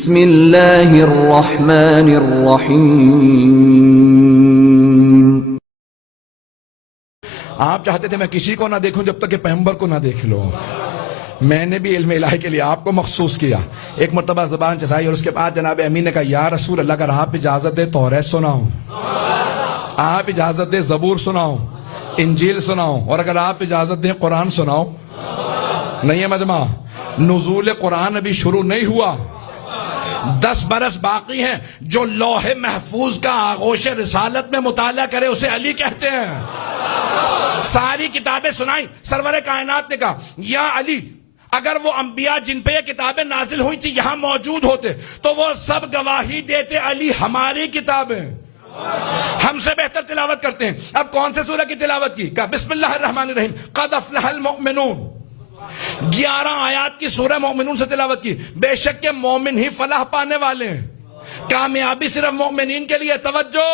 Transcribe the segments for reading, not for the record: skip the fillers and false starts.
بسم اللہ الرحمن الرحیم۔ آپ چاہتے تھے میں کسی کو نہ دیکھوں جب تک کہ پیغمبر کو نہ دیکھ لوں۔ میں نے بھی علم الہی کے لیے آپ کو مخصوص کیا۔ ایک مرتبہ زبان چسائی اور اس کے بعد جناب امین نے کہا یا رسول اللہ اگر آپ اجازت دے توریت سناؤں، آپ اجازت دے زبور سناؤں، انجیل سناؤں، اور اگر آپ اجازت دیں قرآن سناؤں۔ نہیں ہے مجمع، نزول قرآن ابھی شروع نہیں ہوا، 10 برس باقی ہیں۔ جو لوح محفوظ کا آغوش رسالت میں مطالعہ کرے اسے علی کہتے ہیں۔ ساری کتابیں سنائیں، سرور کائنات نے کہا یا علی اگر وہ انبیاء جن پہ یہ کتابیں نازل ہوئی تھی یہاں موجود ہوتے تو وہ سب گواہی دیتے علی ہماری کتابیں ہم سے بہتر تلاوت کرتے ہیں۔ اب کون سے سورہ کی تلاوت کی؟ کہا بسم اللہ الرحمن الرحیم، قد افلح المؤمنون، 11 آیات کی سورہ مومنون سے تلاوت کی۔ بے شک کہ مومن ہی فلاح پانے والے ہیں، کامیابی صرف مومنین کے لیے۔ توجہ،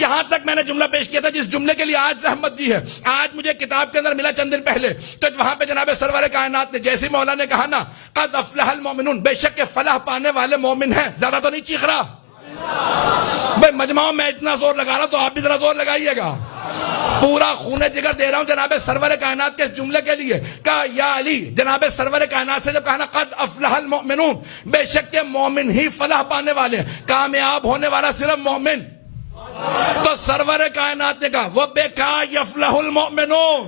یہاں تک میں نے جملہ پیش کیا تھا جس جملے کے لیے آج زحمت دی ہے۔ آج مجھے کتاب کے اندر ملا چند دن پہلے، تو وہاں پہ جناب سرور کائنات نے جیسے مولا نے کہا نا قد افلح المؤمنون، بے شک کہ فلاح پانے والے مومن ہیں، زیادہ تو نہیں چیخ رہا بھائی مجمع میں اتنا زور لگا رہا تو آپ بھی ذرا زور لگائیے گا۔ پورا خون جگر دے رہا ہوں جناب سرور کائنات کے اس جملے کے لیے۔ کہا یا علی، جناب سرور کائنات سے جب کہا نا قد افلح المؤمنون، بے شک کہ مومن ہی فلاح پانے والے ہیں، کامیاب ہونے والا صرف مومن۔ تو سرور کائنات نے کہا وہ بے کا یفلح المؤمنون،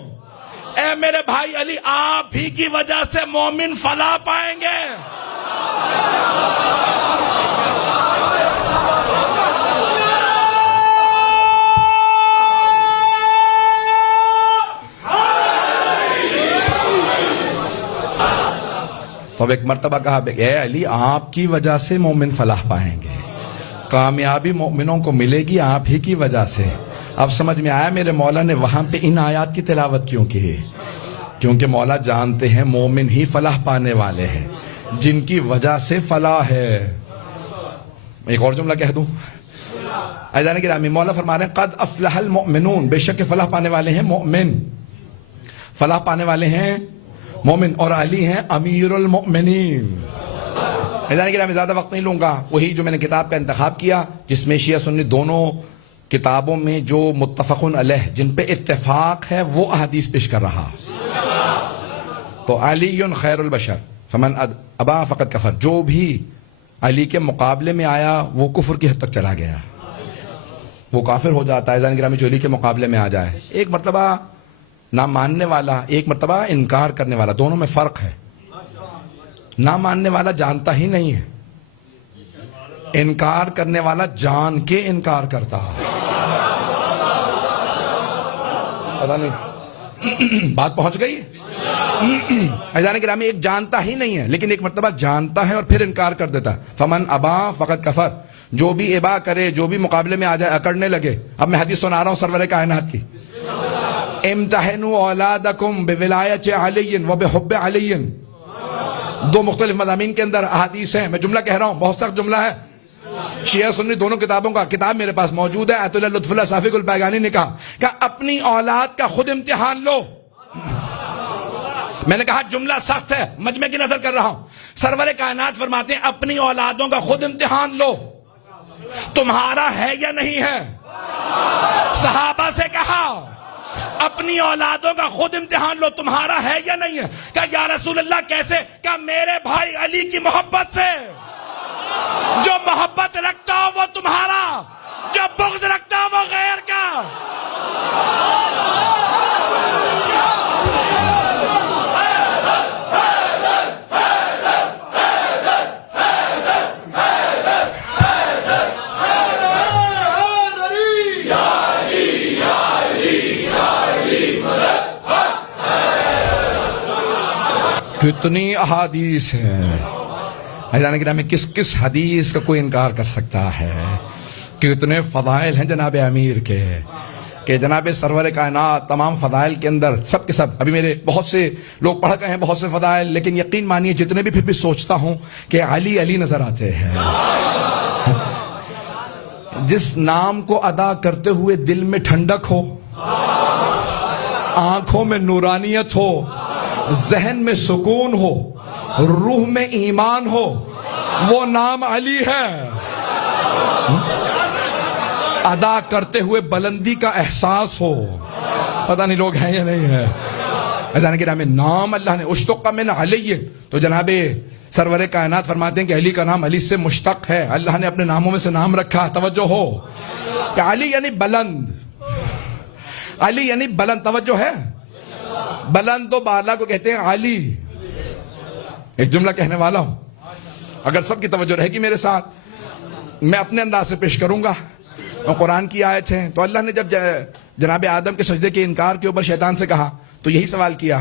اے میرے بھائی علی آپ ہی کی وجہ سے مومن فلاح پائیں گے۔ تو اب ایک مرتبہ کہا اے علی آپ کی وجہ سے مومن فلاح پائیں گے، کامیابی مومنوں کو ملے گی آپ ہی کی وجہ سے۔ اب سمجھ میں آیا میرے مولا نے وہاں پہ ان آیات کی تلاوت کیوں کی؟ کیونکہ مولا جانتے ہیں مومن ہی فلاح پانے والے ہیں جن کی وجہ سے فلاح ہے۔ ایک اور جملہ کہہ دوں، عزیزان گرامی، مولا فرما رہے ہیں قد افلح المؤمنون، بے شک فلاح پانے والے ہیں مومن، فلاح پانے والے ہیں مومن، اور علی ہیں امیر المؤمنین۔ میں زیادہ وقت نہیں لوں گا، وہی جو میں نے کتاب کا انتخاب کیا جس میں شیعہ سنی دونوں کتابوں میں جو متفقن علیہ جن پہ اتفاق ہے وہ احادیث پیش کر رہا۔ تو علی خیر البشر فمن ابا فقد کفر، جو بھی علی کے مقابلے میں آیا وہ کفر کی حد تک چلا گیا، وہ کافر ہو جاتا ہے۔ عزیزان گرامی جو علی کے مقابلے میں آ جائے، ایک مرتبہ نہ ماننے والا، ایک مرتبہ انکار کرنے والا، دونوں میں فرق ہے۔ نہ ماننے والا جانتا ہی نہیں ہے، انکار کرنے والا جان کے انکار کرتا۔ پتہ نہیں بات پہنچ گئی؟ عزیزان گرامی ایک جانتا ہی نہیں ہے لیکن ایک مرتبہ جانتا ہے اور پھر انکار کر دیتا۔ فمن ابا فقد کفر، جو بھی ابا کرے، جو بھی مقابلے میں آ جائے، اکڑنے لگے۔ اب میں حدیث سنا رہا ہوں سرور کائنات کی، امتحنوا اولادکم بولایت علی و بحب علی، دو مختلف مضامین کے اندر احادیث ہیں۔ میں جملہ کہہ رہا ہوں، بہت سخت جملہ ہے، شیعہ سنی دونوں کتابوں کا کتاب میرے پاس موجود ہے۔ آیت اللہ لطف اللہ صافی البیگانی نے کہا کہ اپنی اولاد کا خود امتحان لو۔ میں نے کہا جملہ سخت ہے، مجمع کی نظر کر رہا ہوں۔ سرور کائنات فرماتے ہیں اپنی اولادوں کا خود امتحان لو، تمہارا ہے یا نہیں ہے؟ صحابہ سے کہا اپنی اولادوں کا خود امتحان لو، تمہارا ہے یا نہیں ہے؟ کہا یا رسول اللہ کیسے؟ کہا میرے بھائی علی کی محبت سے، جو محبت رکھتا ہو وہ تمہارا، جو بغض رکھتا ہو وہ غیر کا۔ کتنی احادیث ہیں عزیزان گرامی، کس کس حدیث کا کوئی انکار کر سکتا ہے؟ کتنے فضائل ہیں جناب امیر کے، کہ جناب سرور کائنات تمام فضائل کے اندر سب کے سب، ابھی میرے بہت سے لوگ پڑھ گئے ہیں بہت سے فضائل، لیکن یقین مانیے جتنے بھی پھر بھی سوچتا ہوں کہ علی علی نظر آتے ہیں۔ جس نام کو ادا کرتے ہوئے دل میں ٹھنڈک ہو، آنکھوں میں نورانیت ہو، ذہن میں سکون ہو, روح میں ایمان ہو, وہ نام علی ہے. ادا کرتے ہوئے بلندی کا احساس ہو. پتہ نہیں لوگ ہیں یا نہیں ہے. ایسا کہ نام اللہ نے اشتق من علی, تو جناب سرور کائنات فرماتے ہیں کہ علی کا نام علی سے مشتق ہے. اللہ نے اپنے ناموں میں سے نام رکھا. توجہ ہو کہ علی یعنی بلند, علی یعنی بلند. توجہ ہے, بلند و بالا کو کہتے ہیں علی. ایک جملہ کہنے والا ہوں, اگر سب کی توجہ رہے گی میرے ساتھ, میں اپنے انداز سے پیش کروں گا. اور قرآن کی آیت ہے. تو اللہ نے جب جناب آدم کے سجدے کے انکار کے اوپر شیطان سے کہا تو یہی سوال کیا,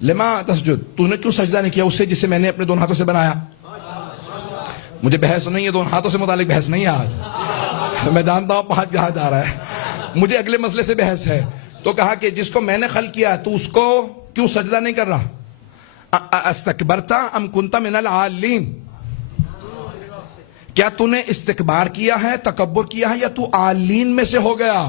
لما تسجد, تو نے کیوں سجدہ نہیں کیا اسے جسے میں نے اپنے دونوں ہاتھوں سے بنایا. مجھے بحث نہیں ہے, دونوں ہاتھوں سے متعلق بحث نہیں ہے آج. میں جانتا ہوں پہنچ جہاں جا رہا ہے, مجھے اگلے مسئلے سے بحث ہے. تو کہا کہ جس کو میں نے خلق کیا تو اس کو کیوں سجدہ نہیں کر رہا. استکبرتا ام کنت من العالین, کیا تو نے استکبار کیا ہے, تکبر کیا ہے, یا تو عالین میں سے ہو گیا.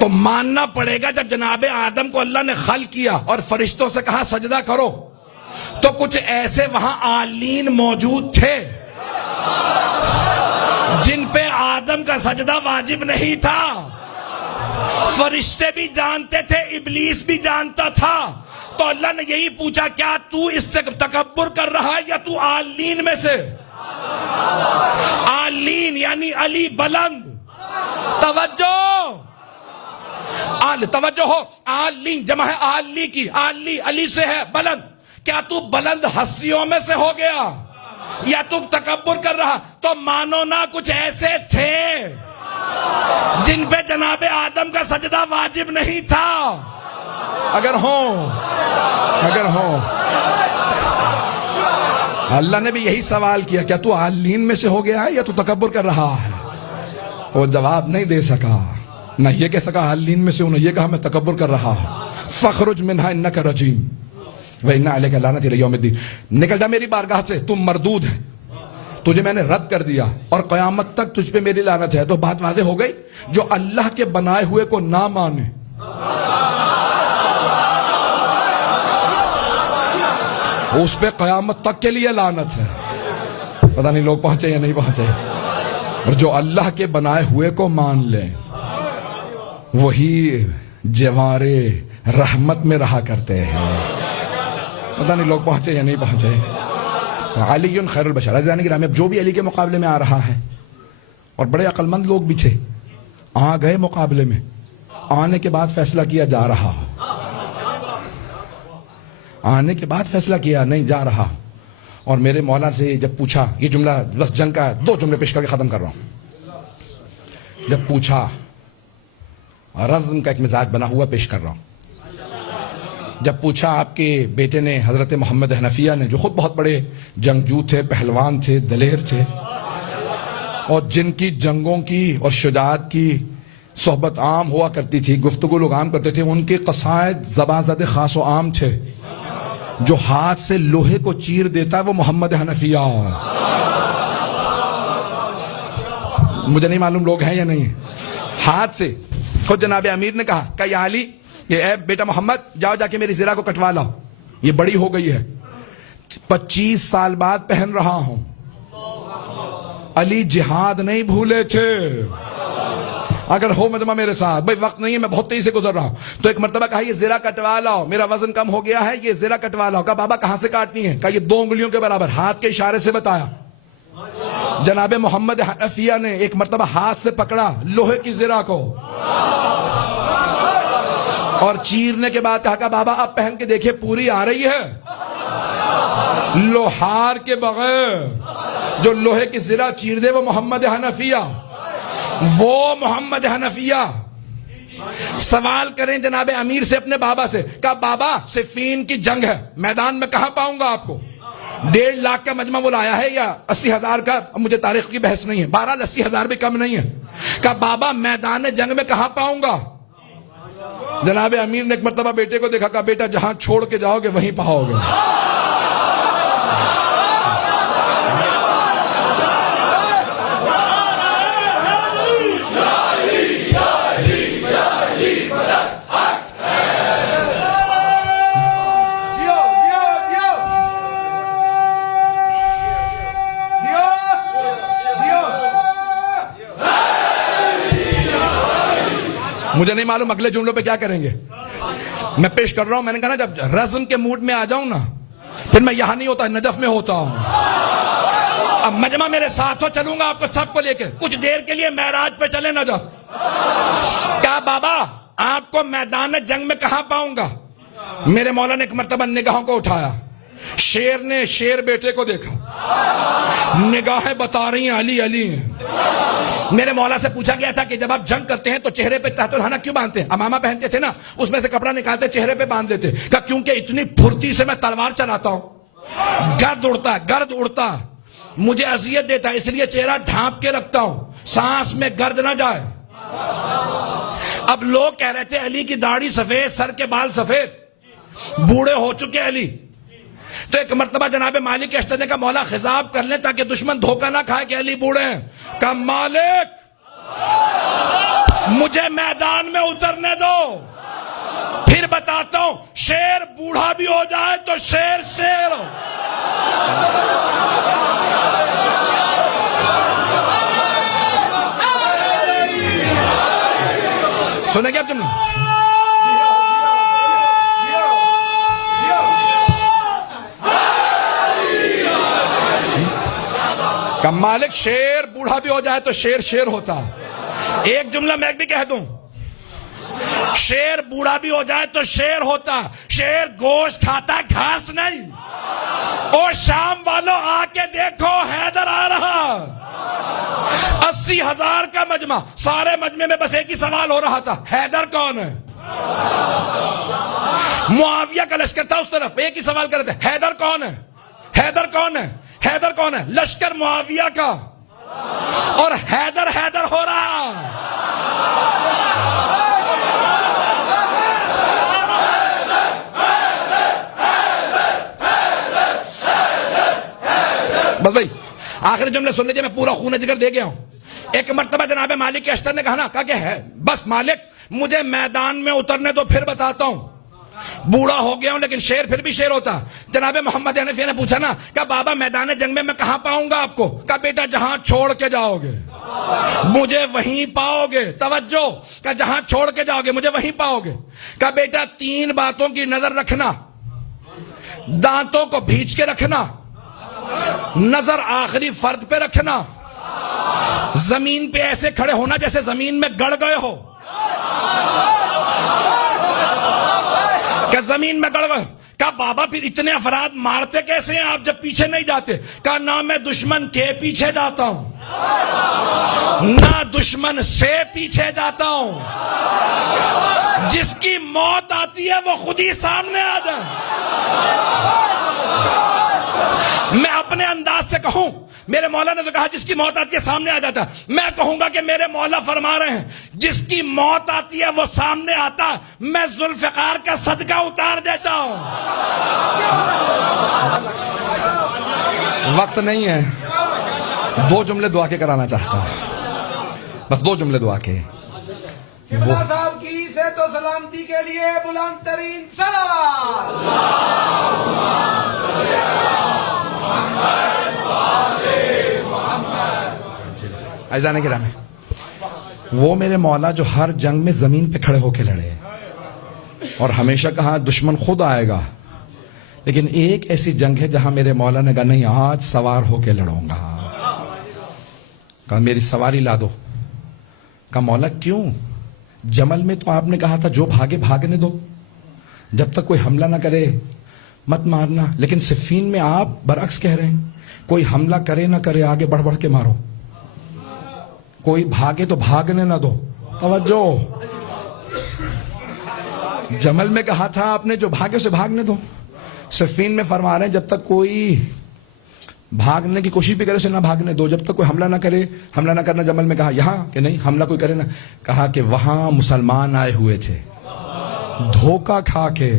تو ماننا پڑے گا جب جناب آدم کو اللہ نے خلق کیا اور فرشتوں سے کہا سجدہ کرو, تو کچھ ایسے وہاں عالین موجود تھے جن پہ آدم کا سجدہ واجب نہیں تھا. فرشتے بھی جانتے تھے, ابلیس بھی جانتا تھا. تو اللہ نے یہی پوچھا, کیا تو اس سے تکبر کر رہا ہے یا تو عالین میں سے. عالین یعنی علی بلند. توجہ توجہ ہو, عالین جمع ہے عالی کی, عالی علی سے ہے بلند. کیا تو بلند ہستیوں میں سے ہو گیا یا تم تکبر کر رہا. تو مانو نہ کچھ ایسے تھے جن پہ جناب آدم کا سجدہ واجب نہیں تھا. اگر ہوں اللہ نے بھی یہی سوال کیا, کیا تو عالین میں سے ہو گیا ہے یا تو تکبر کر رہا ہے. وہ جواب نہیں دے سکا, نہ یہ کہہ سکا عالین میں سے ہوں, نہ یہ کہا میں تکبر کر رہا ہوں. فخرج منہا انک رجیم وَإِنَّ عَلَيْكَ لَعْنَتِي إِلَى يَوْمِ الدِّينِ, نکل جا میری بارگاہ سے, تم مردود ہے, تجھے میں نے رد کر دیا اور قیامت تک تجھ پہ میری لعنت ہے. تو بات واضح ہو گئی, جو اللہ کے بنائے ہوئے کو نہ مانے اس پہ قیامت تک کے لیے لعنت ہے. پتہ نہیں لوگ پہنچے یا نہیں پہنچے. اور جو اللہ کے بنائے ہوئے کو مان لے وہی جوارے رحمت میں رہا کرتے ہیں. پتہ نہیں لوگ پہنچے یا نہیں پہنچے. علی خیر البشر, یعنی کہ جو بھی علی کے مقابلے میں آ رہا ہے, اور بڑے عقل مند لوگ بھی تھے, آ گئے مقابلے میں, آنے کے بعد فیصلہ کیا جا رہا, آنے کے بعد فیصلہ کیا نہیں جا رہا. اور میرے مولا سے جب پوچھا, یہ جملہ بس جنگ کا 2 جملے پیش کر کے ختم کر رہا ہوں. جب پوچھا, رزم کا ایک مزاج بنا ہوا پیش کر رہا ہوں. جب پوچھا آپ کے بیٹے نے, حضرت محمد حنفیہ نے, جو خود بہت بڑے جنگجو تھے, پہلوان تھے, دلیر تھے, اور جن کی جنگوں کی اور شجاعت کی صحبت عام ہوا کرتی تھی, گفتگو لوگ عام کرتے تھے, ان کے قصائد زباں زد خاص و عام تھے. جو ہاتھ سے لوہے کو چیر دیتا ہے وہ محمد حنفیہ. مجھے نہیں معلوم لوگ ہیں یا نہیں. ہاتھ سے خود جناب امیر نے کہا کہ یا علی, یہ اے بیٹا محمد, جاؤ جا کے میری زرہ کو کٹوا لاؤ, یہ بڑی ہو گئی ہے, 25 سال بعد پہن رہا ہوں. علی جہاد نہیں بھولے تھے. اگر ہو مجمع میرے ساتھ, بھائی وقت نہیں ہے, میں بہت تیزی سے گزر رہا ہوں. تو ایک مرتبہ کہا یہ زرہ کٹوا لاؤ, میرا وزن کم ہو گیا ہے, یہ زرہ کٹوا لاؤ. کہا بابا کہاں سے کاٹنی ہے؟ کہا یہ 2 انگلیوں کے برابر. ہاتھ کے اشارے سے بتایا. جناب محمد حنفیہ نے ایک مرتبہ ہاتھ سے پکڑا لوہے کی زرہ کو, اور چیرنے کے بعد کہا کہ بابا اب پہن کے دیکھیں پوری آ رہی ہے. لوہار کے بغیر جو لوہے کی زرہ چیر دے وہ محمد حنفیہ. وہ محمد حنفیہ سوال کریں جناب امیر سے, اپنے بابا سے, کہا بابا صفین کی جنگ ہے, میدان میں کہاں پاؤں گا آپ کو؟ 1.5 لاکھ کا مجمع وہ لایا ہے یا 80,000 کا, مجھے تاریخ کی بحث نہیں ہے, 80,000 بھی کم نہیں ہے. کہا بابا میدان جنگ میں کہاں پاؤں گا؟ جناب امیر نے ایک مرتبہ بیٹے کو دیکھا, کہا بیٹا جہاں چھوڑ کے جاؤ گے وہیں پاؤ گے. مجھے نہیں معلوم اگلے جملوں پہ کیا کریں گے. میں پیش کر رہا ہوں, میں نے کہا نا جب رزم کے موڈ میں آ جاؤں نا پھر میں یہاں نہیں ہوتا, نجف میں ہوتا ہوں. اب مجمع میرے ساتھ ہو, چلوں گا آپ کو سب کو لے کے کچھ دیر کے لیے معراج پہ چلے نجف. کہا بابا آپ کو میدان جنگ میں کہاں پاؤں گا؟ میرے مولا نے ایک مرتبہ نگاہوں کو اٹھایا, شیر نے شیر بیٹے کو دیکھا, نگاہیں بتا رہی ہیں علی علی ہیں. میرے مولا سے پوچھا گیا تھا کہ جب آپ جنگ کرتے ہیں تو چہرے پہ تحت الحنا کیوں باندھتے ہیں؟ امامہ پہنتے تھے نا, اس میں سے کپڑا نکالتے چہرے پہ باندھ دیتے. کہا کیونکہ اتنی پھرتی سے میں تلوار چلاتا ہوں, گرد اڑتا مجھے اذیت دیتا ہے, اس لیے چہرہ ڈھانپ کے رکھتا ہوں سانس میں گرد نہ جائے. اب لوگ کہہ رہے تھے علی کی داڑھی سفید, سر کے بال سفید, بوڑھے ہو چکے علی. تو ایک مرتبہ جناب مالک اشتر نے کہا مولا خضاب کر لیں تاکہ دشمن دھوکہ نہ کھائے کہ علی بوڑھے ہیں. کہا مالک مجھے میدان میں اترنے دو, پھر بتاتا ہوں. شیر بوڑھا بھی ہو جائے تو شیر شیر ہو. سنیں گے اب تم نے کہ مالک شیر بوڑھا بھی ہو جائے تو شیر شیر ہوتا. ایک جملہ میں بھی کہہ دوں, شیر بوڑھا بھی ہو جائے تو شیر ہوتا. شیر گوشت کھاتا, گھاس نہیں. اور شام والوں آ کے دیکھو حیدر آ رہا. 80,000 کا مجمع, سارے مجمع میں بس ایک ہی سوال ہو رہا تھا, حیدر کون ہے؟ معاویہ کا لشکر تھا اس طرف, ایک ہی سوال کر رہے تھے, حیدر کون ہے؟ حیدر کون ہے؟ حیدر کون ہے؟ لشکر معاویہ کا, اور حیدر حیدر ہو رہا. بس بھائی آخری جملے سن لیجئے, میں پورا خون جگر دے گیا ہوں. ایک مرتبہ جناب مالک اشتر نے کہا نا, کہا کہ ہے بس مالک مجھے میدان میں اترنے تو پھر بتاتا ہوں. بوڑھا ہو گیا ہوں لیکن شیر پھر بھی شیر ہوتا. جناب محمد حنفیہ نے پوچھا نا, کہا بابا میدان جنگ میں کہاں پاؤں گا آپ کو؟ کہا بیٹا جہاں چھوڑ کے جاؤ گے مجھے وہیں پاؤ گے. توجہ, کہا جہاں چھوڑ کے جاؤ گے مجھے وہیں پاؤ گے. کہا بیٹا 3 باتوں کی نظر رکھنا, دانتوں کو بھیج کے رکھنا, نظر آخری فرد پہ رکھنا, زمین پہ ایسے کھڑے ہونا جیسے زمین میں گڑ گئے ہو. کہ زمین میں گڑ گئے. کہا بابا پھر اتنے افراد مارتے کیسے ہیں آپ جب پیچھے نہیں جاتے؟ کہا نہ میں دشمن کے پیچھے جاتا ہوں نہ دشمن سے پیچھے جاتا ہوں. جس کی موت آتی ہے وہ خود ہی سامنے آ جائے. میں اپنے انداز سے کہوں, میرے مولا نے تو کہا جس کی موت آتی ہے سامنے آ جاتا. میں کہوں گا کہ میرے مولا فرما رہے ہیں جس کی موت آتی ہے وہ سامنے آتا, میں ذوالفقار کا صدقہ اتار دیتا ہوں. وقت نہیں ہے, 2 جملے دعا کے کرانا چاہتا ہوں, بس 2 جملے دعا کے. صاحب کی صحت و سلامتی کے لیے بلند ترین صلوات. عزیزان کرام, وہ میرے مولا جو ہر جنگ میں زمین پہ کھڑے ہو کے لڑے اور ہمیشہ کہا دشمن خود آئے گا, لیکن ایک ایسی جنگ ہے جہاں میرے مولا نے کہا نہیں آج سوار ہو کے لڑوں گا. کہا میری سواری لا دو. کہا مولا کیوں؟ جمل میں تو آپ نے کہا تھا جو بھاگے بھاگنے دو, جب تک کوئی حملہ نہ کرے مت مارنا, لیکن صفین میں آپ برعکس کہہ رہے ہیں کوئی حملہ کرے نہ کرے آگے بڑھ بڑھ کے مارو, کوئی بھاگے تو بھاگنے نہ دو. توجہ, جمل میں کہا تھا آپ نے جو بھاگے اسے بھاگنے دو, صفین میں فرما رہے ہیں جب تک کوئی بھاگنے کی کوشش بھی کرے اسے نہ بھاگنے دو, جب تک کوئی حملہ نہ کرے حملہ نہ کرنا. جمل میں کہا یہاں کہ نہیں حملہ کوئی کرے نہ, کہا کہ وہاں مسلمان آئے ہوئے تھے دھوکہ کھا کے,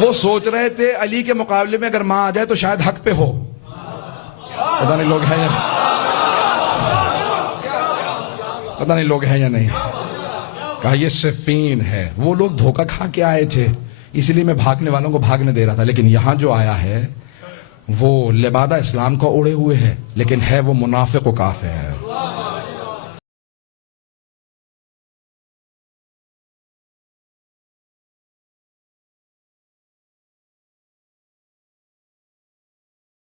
وہ سوچ رہے تھے علی کے مقابلے میں اگر ماں آ جائے تو شاید حق پہ ہو. پتہ نہیں لوگ ہیں یا پتہ نہیں لوگ ہیں یا نہیں. کہا یہ صفین ہے, وہ لوگ دھوکہ کھا کے آئے تھے اسی لیے میں بھاگنے والوں کو بھاگنے دے رہا تھا, لیکن یہاں جو آیا ہے وہ لبادہ اسلام کو اوڑے ہوئے ہے لیکن ہے وہ منافق و کافر ہے.